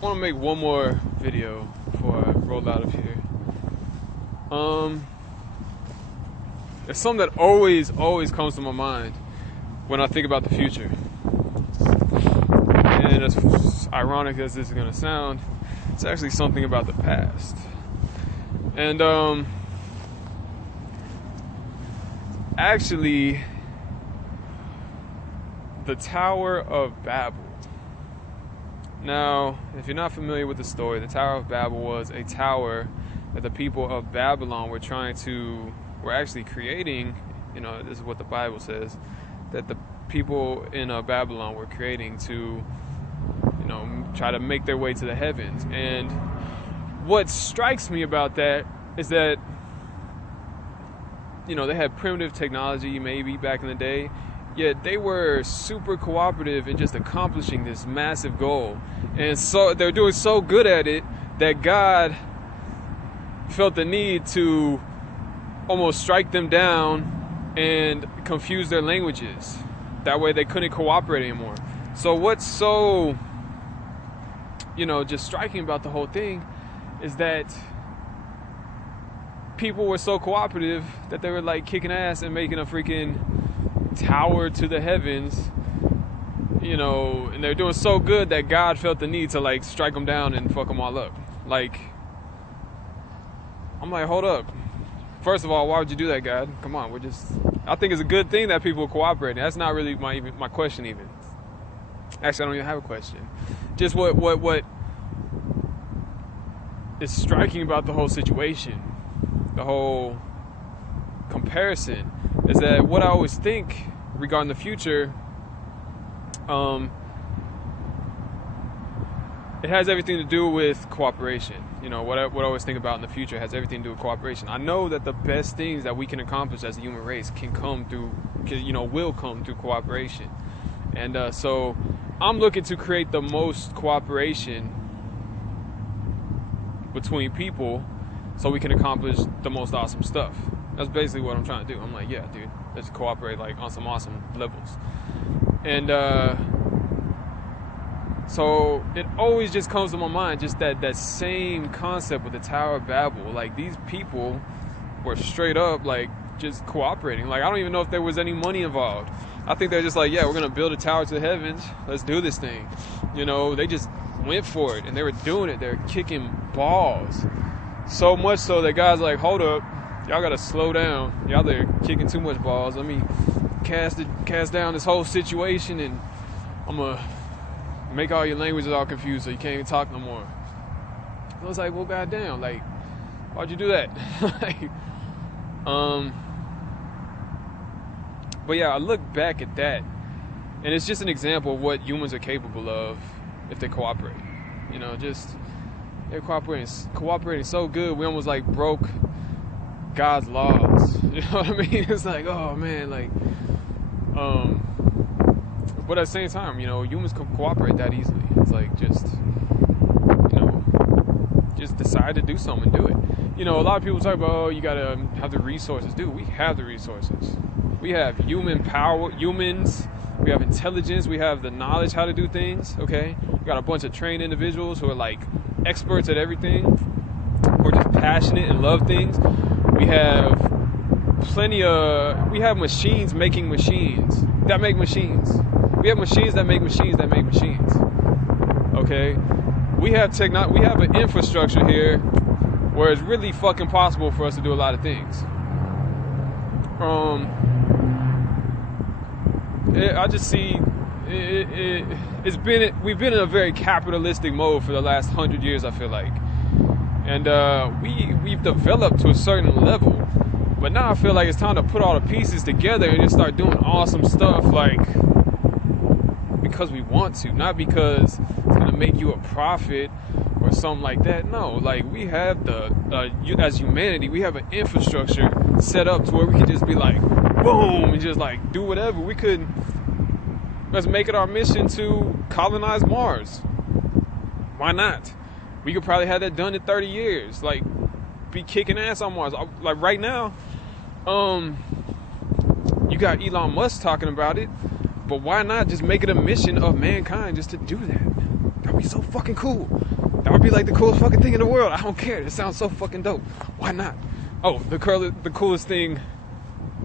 want to make one more video before I roll out of here. It's something that always comes to my mind when I think about the future. And as ironic as this is going to sound, it's actually something about the past. And actually, the Tower of Babel. Now, if you're not familiar with the story, the Tower of Babel was a tower that the people of Babylon were actually creating. This is what the Bible says, that the people in Babylon were creating to, try to make their way to the heavens. And what strikes me about that is that, they had primitive technology maybe back in the day, yet they were super cooperative in just accomplishing this massive goal. And so they're doing so good at it that God felt the need to almost strike them down and confuse their languages. That way they couldn't cooperate anymore. So what's so, just striking about the whole thing is that people were so cooperative that they were like kicking ass and making a freaking tower to the heavens, and they're doing so good that God felt the need to like strike them down and fuck them all up. Like, I'm like, hold up. First of all, why would you do that, God? Come on, I think it's a good thing that people cooperate. That's not really my question even. Actually, I don't even have a question. Just what is striking about the whole situation, the whole comparison, is that what I always think regarding the future, it has everything to do with cooperation. What I always think about in the future has everything to do with cooperation. I know that the best things that we can accomplish as a human race will come through cooperation. And so I'm looking to create the most cooperation between people so we can accomplish the most awesome stuff. That's basically what I'm trying to do. I'm like, yeah, dude, let's cooperate like on some awesome levels. And so it always just comes to my mind, just that same concept with the Tower of Babel. Like, these people were straight up like just cooperating. Like, I don't even know if there was any money involved. I think they're just like, yeah, we're gonna build a tower to the heavens. Let's do this thing. They just went for it and they were doing it. They're kicking balls. So much so that God's like, hold up, y'all gotta slow down. Y'all are kicking too much balls. Let me cast down this whole situation, and I'm gonna make all your languages all confused so you can't even talk no more. I was like, well, goddamn, like, why'd you do that? But yeah, I look back at that, and it's just an example of what humans are capable of if they cooperate. They're cooperating so good, we almost like broke God's laws. You know what I mean? It's like, oh man, like, but at the same time, humans can cooperate that easily. It's like, just decide to do something and do it. A lot of people talk about, oh, you gotta have the resources. Dude, we have the resources. We have human power, humans. We have intelligence. We have the knowledge how to do things. Okay, we got a bunch of trained individuals who are like experts at everything. Who are just passionate and love things. We have machines making machines that make machines. We have machines that make machines that make machines. Okay, we have an infrastructure here where it's really fucking possible for us to do a lot of things. I just see we've been in a very capitalistic mode for the last 100 years, I feel like, and we've developed to a certain level, but now I feel like it's time to put all the pieces together and just start doing awesome stuff, like, because we want to, not because it's gonna make you a profit or something like that. No, like, we have as humanity, we have an infrastructure set up to where we can just be like, boom, and just like do whatever. Let's make it our mission to colonize Mars. Why not? We could probably have that done in 30 years. Like, be kicking ass on Mars. Like, right now, you got Elon Musk talking about it, but why not just make it a mission of mankind just to do that? That'd be so fucking cool. That would be like the coolest fucking thing in the world. I don't care. It sounds so fucking dope. Why not? Oh, the coolest thing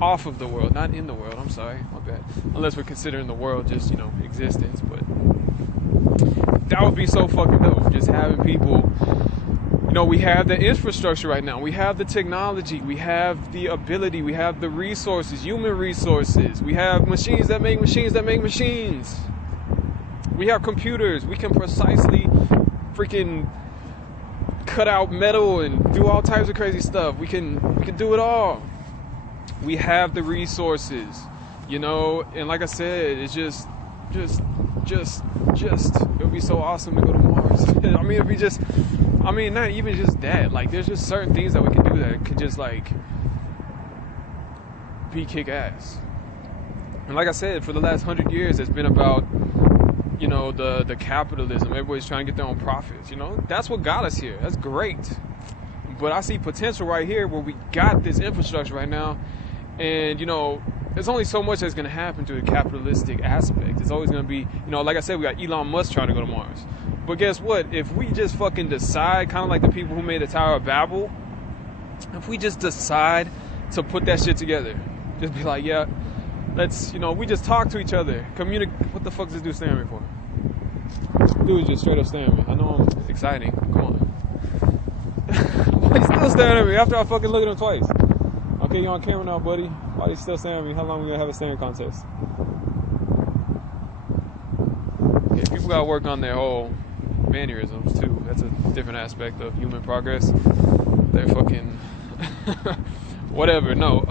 off of the world, not in the world. I'm sorry, my bad. Unless we're considering the world just, existence. But that would be so fucking dope. Just having people, we have the infrastructure right now. We have the technology. We have the ability. We have the resources, human resources. We have machines that make machines that make machines. We have computers. We can precisely freaking cut out metal and do all types of crazy stuff. We can do it all. We have the resources, and like I said, it's just it would be so awesome to go to Mars. I mean, not even just that. Like, there's just certain things that we can do that could just be kick ass. And like I said, for the last 100 years, it's been about the capitalism. Everybody's trying to get their own profits. That's what got us here. That's great. But I see potential right here where we got this infrastructure right now. And, there's only so much that's going to happen to the capitalistic aspect. It's always going to be, like I said, we got Elon Musk trying to go to Mars. But guess what? If we just fucking decide, kind of like the people who made the Tower of Babel, if we just decide to put that shit together, just be like, yeah, let's, we just talk to each other. What the fuck is this dude staring at me for? Dude is just straight up staring at me. I know I'm exciting. Come on. He's still staring at me after I fucking look at him twice. Okay, you're on camera now, buddy. Why are you still staring at me? How long are we gonna have a staring contest? Yeah, people gotta work on their whole mannerisms too. That's a different aspect of human progress. They're fucking whatever. No.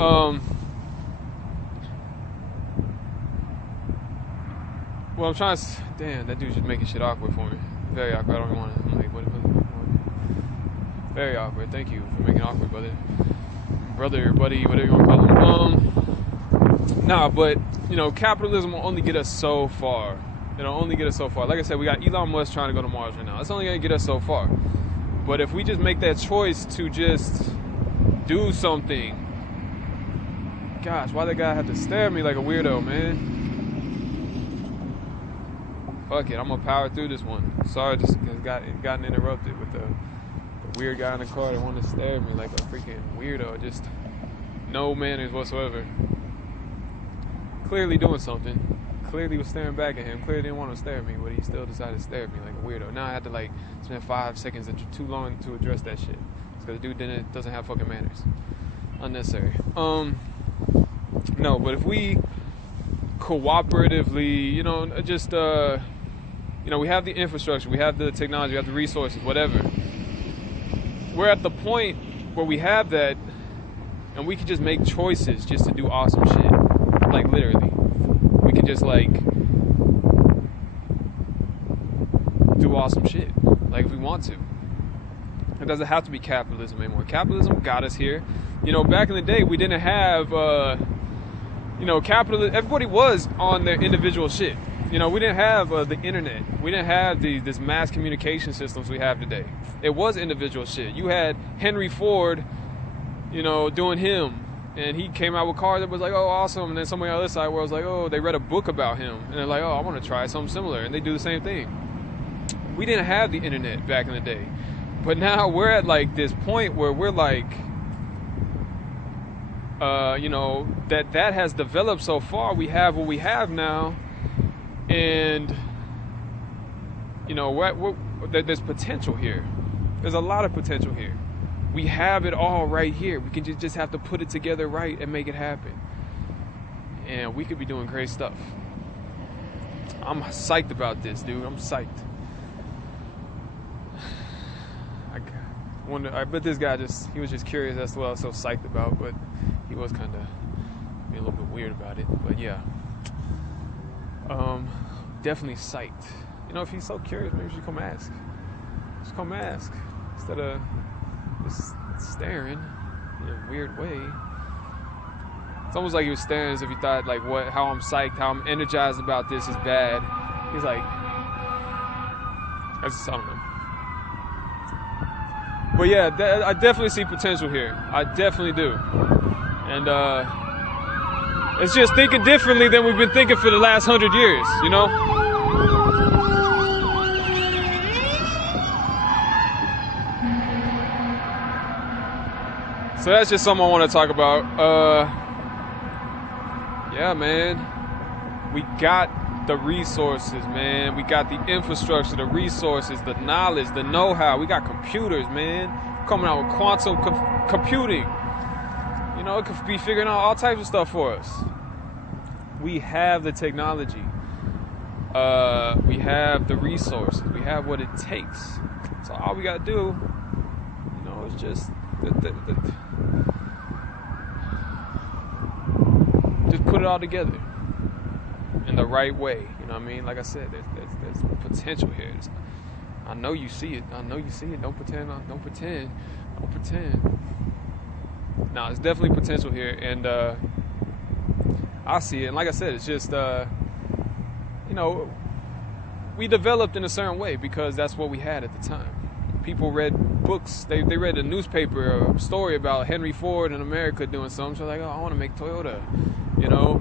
Well, I'm trying to. Damn, that dude's just making shit awkward for me. Very awkward. I don't want to. I'm like, what? Very awkward. Thank you for making it awkward, brother, buddy, whatever you want to call him. But capitalism will only get us so far. It'll only get us so far. Like I said, we got Elon Musk trying to go to Mars right now. It's only gonna get us so far. But if we just make that choice to just do something, gosh, why that guy have to stare at me like a weirdo, man? Fuck it, I'm gonna power through this one. Sorry, just gotten interrupted with the weird guy in the car that wanted to stare at me like a freaking weirdo. Just no manners whatsoever. Clearly doing something. Clearly was staring back at him. Clearly didn't want to stare at me, but he still decided to stare at me like a weirdo. Now I had to spend 5 seconds too long to address that shit. It's because the dude doesn't have fucking manners. Unnecessary. No, but if we cooperatively, we have the infrastructure, we have the technology, we have the resources, whatever. We're at the point where we have that, and we can just make choices just to do awesome shit. Like, literally. We can just, do awesome shit. Like, if we want to. It doesn't have to be capitalism anymore. Capitalism got us here. Back in the day, we didn't have, capitalism. Everybody was on their individual shit. We didn't have the internet. We didn't have this mass communication systems we have today. It was individual shit. You had Henry Ford, doing him. And he came out with cars that was like, oh, awesome. And then somebody on the other side where was like, oh, they read a book about him. And they're like, oh, I want to try something similar. And they do the same thing. We didn't have the internet back in the day. But now we're at this point where we're that has developed so far. We have what we have now. And, there's potential here. There's a lot of potential here. We have it all right here. We can just have to put it together right and make it happen. And we could be doing great stuff. I'm psyched about this, dude. I'm psyched. I bet this guy he was just curious as to what I was so psyched about, but he was kind of being a little bit weird about it. But yeah. Definitely psyched. If he's so curious, maybe you should come ask. Just come ask. Instead of just staring in a weird way. It's almost like he was staring as if he thought how I'm psyched, how I'm energized about this is bad. He's like, I don't know. But yeah, I definitely see potential here. I definitely do. And it's just thinking differently than we've been thinking for the last 100 years, So that's just something I want to talk about. Yeah, man. We got the resources, man. We got the infrastructure, the resources, the knowledge, the know-how. We got computers, man. Coming out with quantum computing. You know, it could be figuring out all types of stuff for us. We have the technology. We have the resources. We have what it takes. So all we gotta do, you know, is just put it all together in the right way. You know what I mean? Like I said, there's potential here. I know you see it. Don't pretend. No, it's definitely potential here, and I see it. And like I said, it's just you know, we developed in a certain way because that's what we had at the time. People read books. They read a newspaper, a story about Henry Ford in America doing something. So like, oh, I want to make Toyota. You know,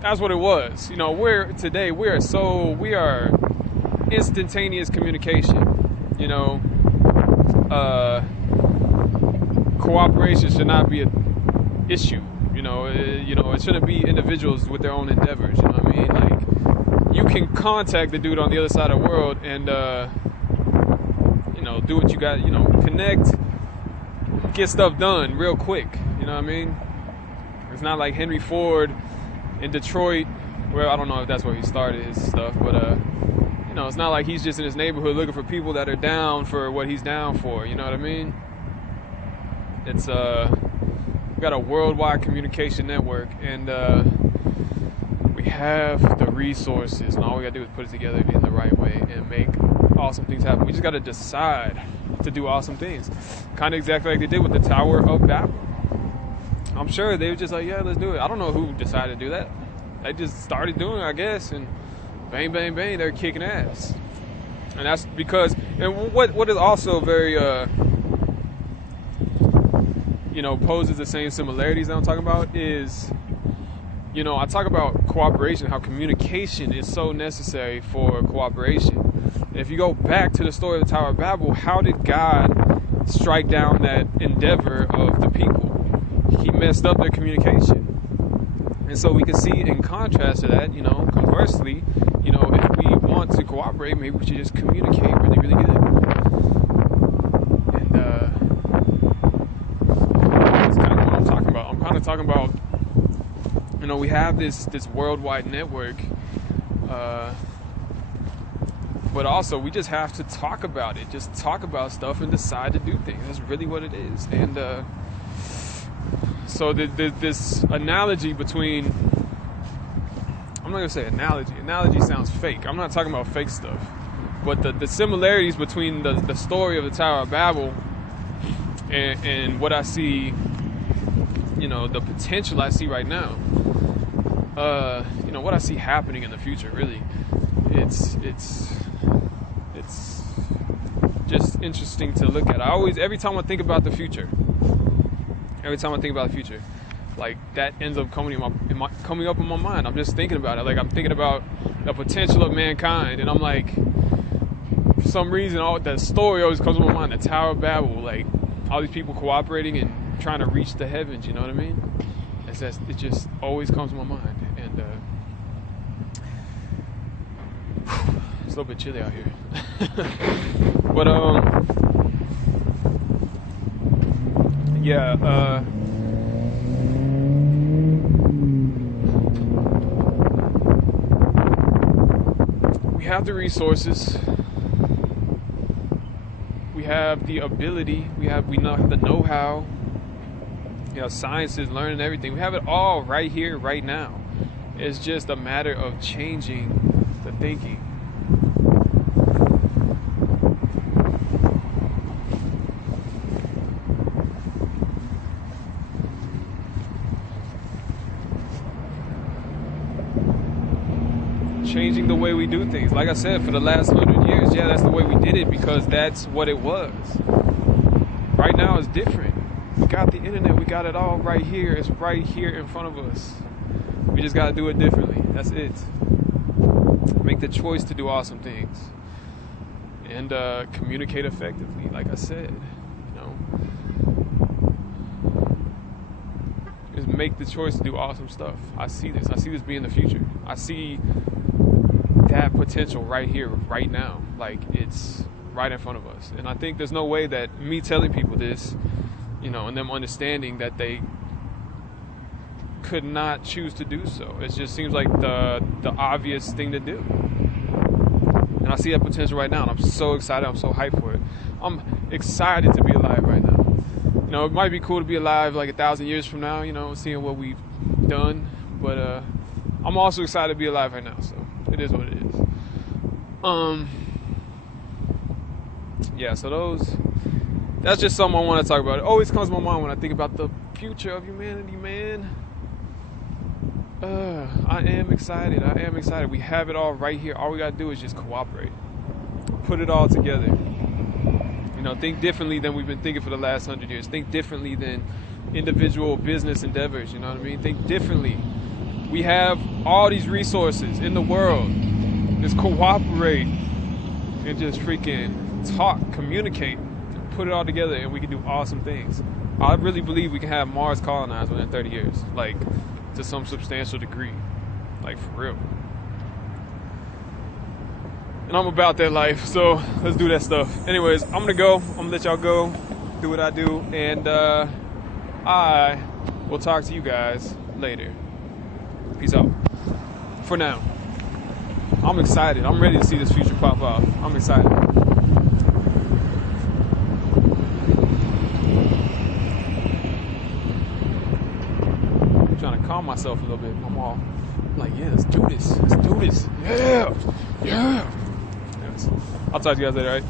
that's what it was. You know, we are instantaneous communication. You know, cooperation should not be an issue. You know, it shouldn't be individuals with their own endeavors. You know what I mean? Like, you can contact the dude on the other side of the world and, you know, do what you got. You know, connect, get stuff done real quick. You know what I mean? It's not like Henry Ford in Detroit. Well, I don't know if that's where he started his stuff, but you know, it's not like he's just in his neighborhood looking for people that are down for what he's down for. You know what I mean? It's we got a worldwide communication network, and we have the resources, and all we gotta do is put it together in the right way and make awesome things happen. We just gotta decide to do awesome things, kind of exactly like they did with the Tower of Babel. I'm sure they were just like, yeah, let's do it. I don't know who decided to do that. They just started doing it, I guess, and bang, bang, bang, they're kicking ass. And that's because, and what is also very, you know, poses the same similarities that I'm talking about is, you know, I talk about cooperation, how communication is so necessary for cooperation. And if you go back to the story of the Tower of Babel, how did God strike down that endeavor of the people? He messed up their communication. And so we can see in contrast to that, you know, conversely, you know, if we want to cooperate, maybe we should just communicate really, really good. And that's kind of what I'm talking about. I'm kind of talking about, you know, we have this worldwide network, but also we just have to talk about it. Just talk about stuff and decide to do things. That's really what it is. And so this analogy between, I'm not going to say analogy. Analogy sounds fake. I'm not talking about fake stuff. But the similarities between the story of the Tower of Babel and what I see, you know, the potential I see right now, you know, what I see happening in the future, really, it's just interesting to look at. Every time I think about the future, like that ends up coming up in my mind. I'm just thinking about it. Like, I'm thinking about the potential of mankind, and I'm like, for some reason, that story always comes to my mind. The Tower of Babel, like all these people cooperating and trying to reach the heavens. You know what I mean? It just always comes to my mind, and it's a little bit chilly out here. But yeah. We have the resources. We have the ability. We have the know-how. You know, sciences, learning everything. We have it all right here, right now. It's just a matter of changing the thinking. Changing the way we do things. Like I said, for the last 100 years, yeah, that's the way we did it because that's what it was. Right now it's different. We got the internet, we got it all right here. It's right here in front of us. We just got to do it differently. That's it. Make the choice to do awesome things. And communicate effectively, like I said. You know, make the choice to do awesome stuff. I see this. I see this being the future. I see that potential right here, right now. Like, it's right in front of us. And I think there's no way that me telling people this, and them understanding that they could not choose to do so. It just seems like the obvious thing to do. And I see that potential right now, and I'm so excited. I'm so hyped for it. I'm excited to be alive right now. It might be cool to be alive like 1,000 years from now, seeing what we've done. But I'm also excited to be alive right now, so it is what it is. Yeah, so that's just something I want to talk about. It always comes to my mind when I think about the future of humanity, man. I am excited. We have it all right here. All we got to do is just cooperate. Put it all together. Think differently than we've been thinking for the last 100 years. Think differently than individual business endeavors, you know what I mean? Think differently. We have all these resources in the world. Just cooperate and just freaking talk, communicate, put it all together, and we can do awesome things. I really believe we can have Mars colonized within 30 years, like, to some substantial degree, like, for real. And I'm about that life, so let's do that stuff. Anyways, I'm gonna go. I'm gonna let y'all go, do what I do, and I will talk to you guys later. Peace out. For now, I'm excited. I'm ready to see this future pop off. I'm excited. I'm trying to calm myself a little bit. I'm all like, yeah, let's do this. Let's do this. Yeah. Anyways, I'll talk to you guys later, all right?